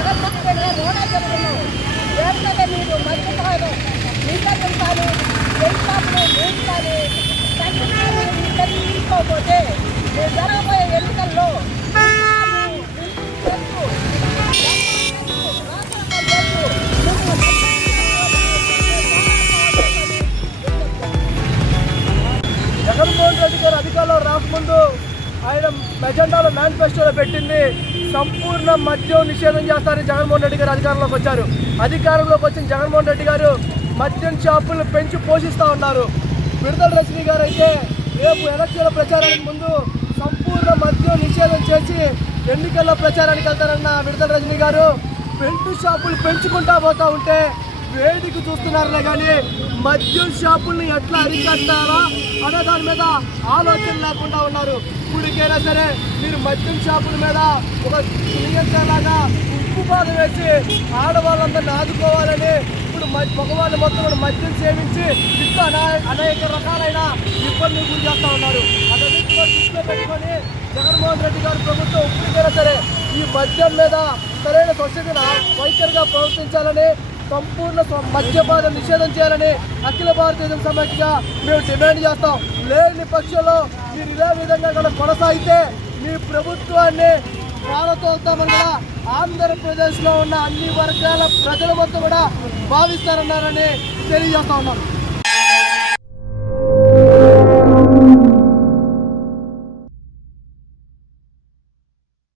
జగన్మోహన్ రెడ్డి గారు రోడా చెప్తున్నావు. ఏంటంటే మీరు మర్చిపోయారు. నీళ్ళ కానీ వెంటాపులు నీళ్ళు కానీ తగ్గినారు తీసుకోకపోతే మీరు జరగబోయే ఎన్నికల్లో జగన్మోహన్ రెడ్డి గారు అధికారంలో రాకముందు ఆయన ఎజెండాలో మేనిఫెస్టోలో పెట్టింది సంపూర్ణ మద్యం నిషేధం చేస్తారని జగన్మోహన్ రెడ్డి గారు అధికారంలోకి వచ్చారు. అధికారంలోకి వచ్చిన జగన్మోహన్ రెడ్డి గారు మద్యం షాపులను పెంచి పోషిస్తూ ఉన్నారు. విడుదల రజనీ గారు అయితే రేపు ఎలక్షన్ల ప్రచారానికి ముందు సంపూర్ణ మద్యం నిషేధం చేసి ఎన్నికల్లో ప్రచారానికి వెళ్తారన్న విడుదల రజనీ గారు పెంటు షాపులు పెంచుకుంటా పోతూ ఉంటే వేడికి చూస్తున్నారులే కానీ మద్యం షాపుల్ని ఎట్లా అరికట్టాలా అనే దాని మీద ఆలోచన లేకుండా ఉన్నారు. ఇప్పటికైనా సరే మీరు మద్యం షాపుల మీద ఒక నియంత్రణలాగా ఉక్కుపాదం వేసి ఆడవాళ్ళందరినీ ఆదుకోవాలని ఇప్పుడు మగవాళ్ళు మొత్తం కూడా మద్యం సేవించి ఇంకా అనేక రకాలైన ఇబ్బందులు గురి చేస్తూ ఉన్నారు. అదన్నింటి కూడా దృష్టిలో పెట్టుకొని జగన్మోహన్ రెడ్డి గారు ప్రభుత్వం ఇప్పటికైనా సరే ఈ మద్యం మీద సరైన స్వచ్ఛతను వైఖరిగా ప్రవర్తించాలని సంపూర్ణ మద్యపాన నిషేధం చేయాలని అఖిల భారతదేశం సమాఖ్యగా మేము డిమాండ్ చేస్తాం. లేని పక్షంలో మీరు ఇదే విధంగా కూడా కొనసాగితే మీ ప్రభుత్వాన్ని ప్రాణతోల్తామని కూడా ఆంధ్రప్రదేశ్లో ఉన్న అన్ని వర్గాల ప్రజల మొత్తం కూడా భావిస్తారన్నారని తెలియజేస్తా ఉన్నాం.